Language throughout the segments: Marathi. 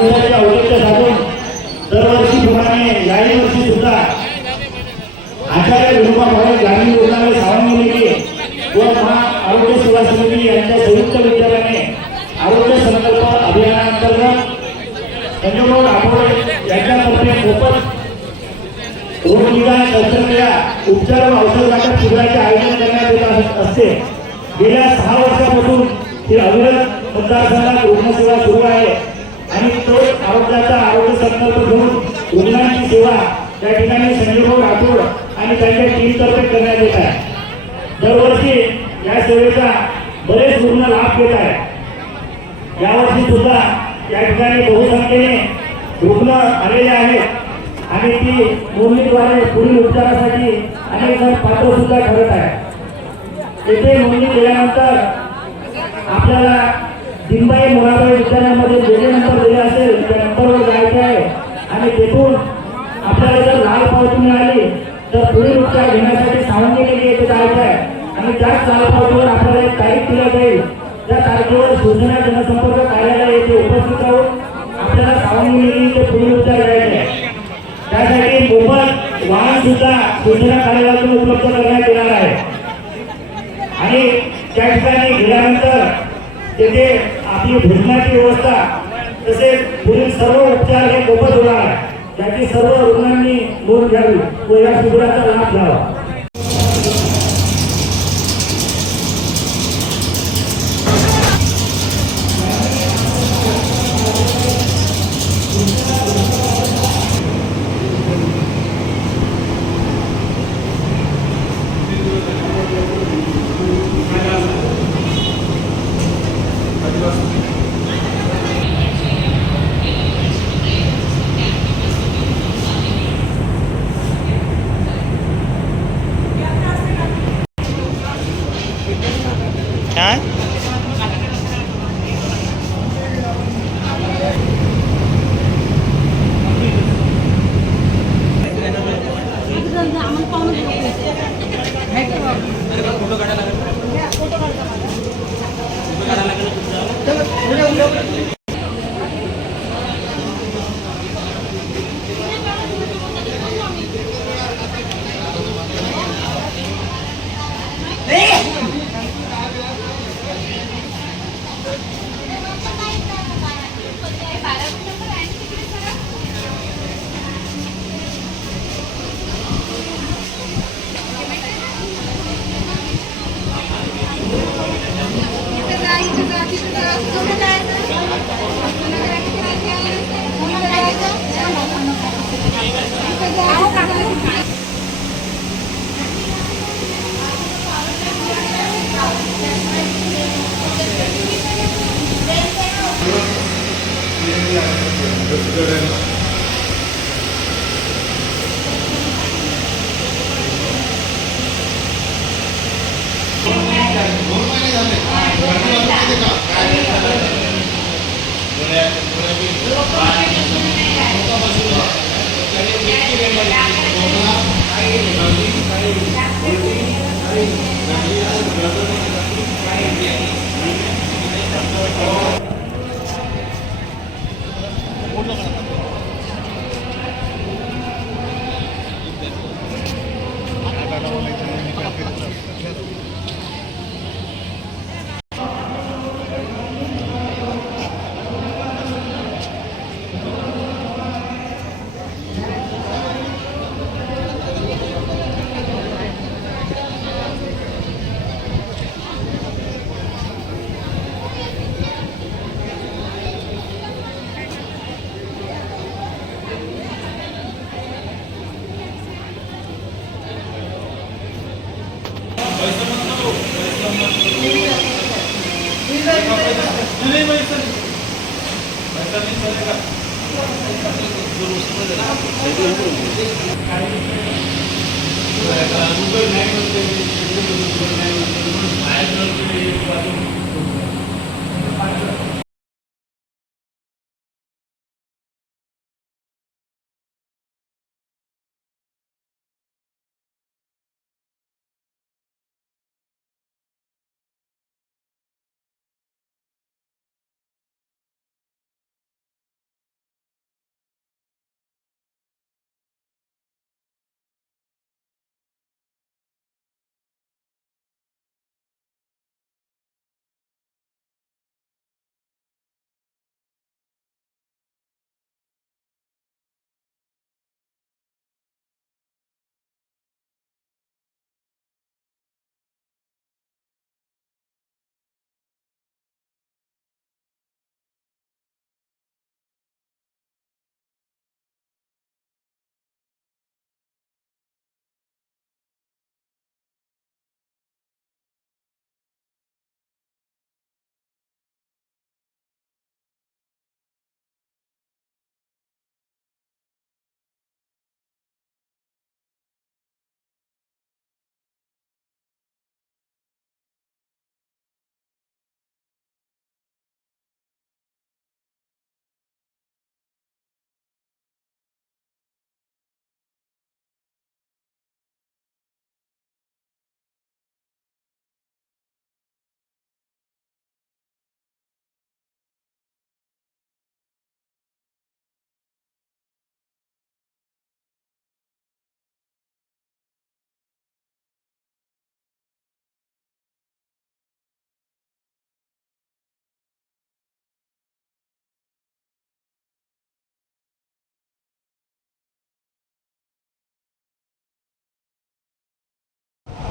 वाढदिवसाचे औचित्य साधून दरवर्षीप्रमाणे याही वर्षी सुद्धा आचार्य विनोबा भावे ग्रामीण रुग्णालय सावंगी व महा आरोग्य सेवा समिती यांच्या संयुक्त विद्यमाने आरोग्य संकल्प अभियानांतर्गत संजयभाऊ राठोड यांच्यातर्फे मोफत रोगनिदान शस्त्रक्रिया उपचार व औषध वाटप शिबिराचे आयोजन करण्यात येत असते। गेल्या 6 वर्षांपासून ही अविरत मतदारसंघात रुग्णसेवा सुरू आहे आणि तो आरोग्य संकल्प घेऊन रुग्णांची सेवा त्या ठिकाणी संजयभाऊ राठोड आणि त्यांच्या टीमतर्फे करण्यात येत आहे। दरवर्षी या सेवेचा बरेच रुग्ण लाभ घेत आहेत। यावर्षी सुद्धा या ठिकाणी बहुसंख्येने रुग्ण आलेले आहेत आणि ती नोंदणीद्वारे पुढील उपचारासाठी अनेक जण पात्र सुद्धा ठरत आहेत। येथे नोंदणी केल्यानंतर आपल्याला दिनबाई मोराबाई विद्यालयामध्ये जे नंबर दिले असेल त्या नंबरवर जायचे आहे आणि तेथून आपल्याला जर लाल पावती मिळाली तर पुढील उपचार घेण्यासाठी सावंगी येथे जायचे आहे आणि त्याच लाल पावतीवर आपल्याला एक तारीख दिली जाईल। त्या तारखेवर सूचना जनसंपर्क कार्यालय येथे उपस्थित राहून आपल्याला सावंगी येथे पुढील उपचार घ्यायचे आहे। त्यासाठी मोफत वाहन सुद्धा सूचना कार्यालयातून उपलब्ध करण्यात येणार आहे आणि त्या ठिकाणी गेल्यानंतर तेथे आपली भोजनाची व्यवस्था तसेच पुढील सर्व उपचार हे मोफत होणार आहे। त्याची सर्व रुग्णांनी नोंद घ्यावी व या शिबिराचा लाभ घ्यावा।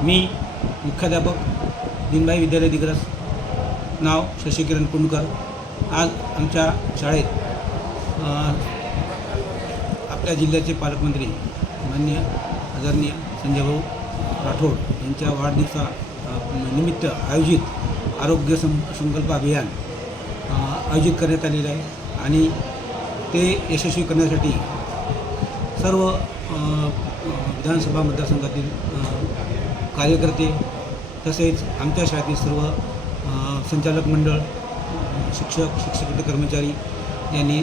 मी मुख्याध्यापक दीनबाई विद्यालय दिग्रस, नाव शशिकिरण कुंडकर. आज आमच्या शाळेत आपल्या जिल्ह्याचे पालकमंत्री माननीय आदरणीय संजय भाऊ राठोड यांच्या वाढदिवसा निमित्त आयोजित आरोग्य संकल्प अभियान आयोजित करण्यात आलेलं आहे आणि ते यशस्वी करण्यासाठी सर्व विधानसभा मतदारसंघातील कार्यकर्ते तसेच आमच्या शाळेतील सर्व संचालक मंडळ, शिक्षकेतर कर्मचारी यांनी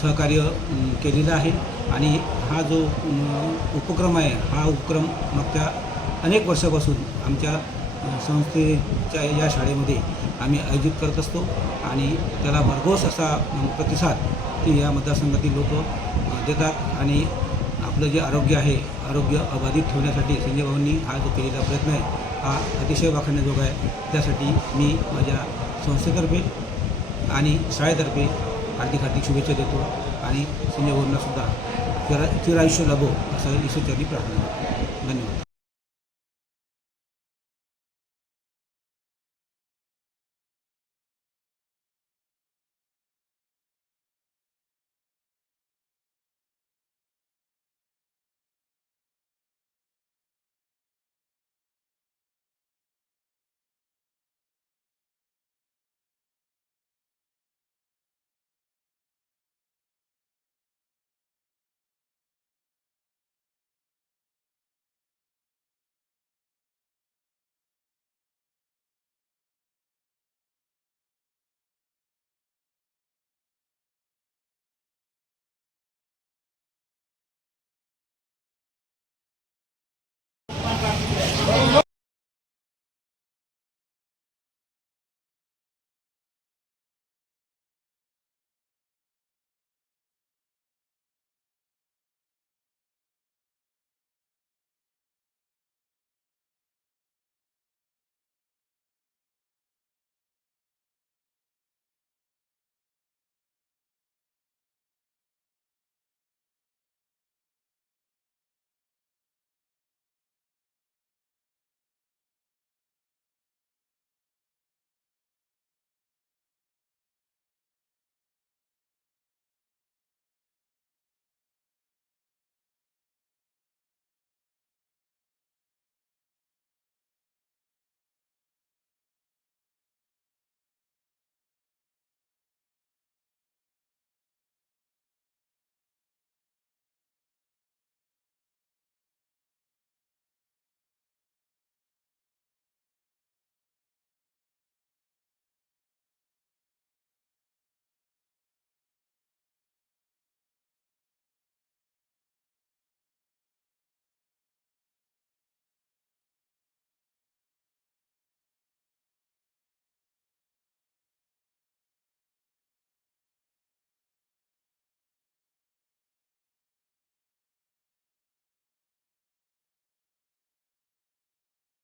सहकार्य केलेलं आहे. आणि हा जो उपक्रम आहे, हा उपक्रम मागच्या अनेक वर्षापासून आमच्या संस्थेच्या या शाळेमध्ये आम्ही आयोजित करत असतो आणि त्याला भरघोस असा प्रतिसाद की या मतदारसंघातील लोक देतात. आणि आपलं जे आरोग्य आहे, आरोग्य अबाधित ठेवण्यासाठी संजय भाऊंनी हा जो केलेला प्रयत्न आहे हा अतिशय वाखाणण्याजोगा आहे. त्यासाठी मी माझ्या संस्थेतर्फे आणि शाळेतर्फे हार्दिक शुभेच्छा देतो आणि संजय भाऊंना सुद्धा चिरायुष्य लाभो असं ईश्वरचरणी प्रार्थना करतो. धन्यवाद.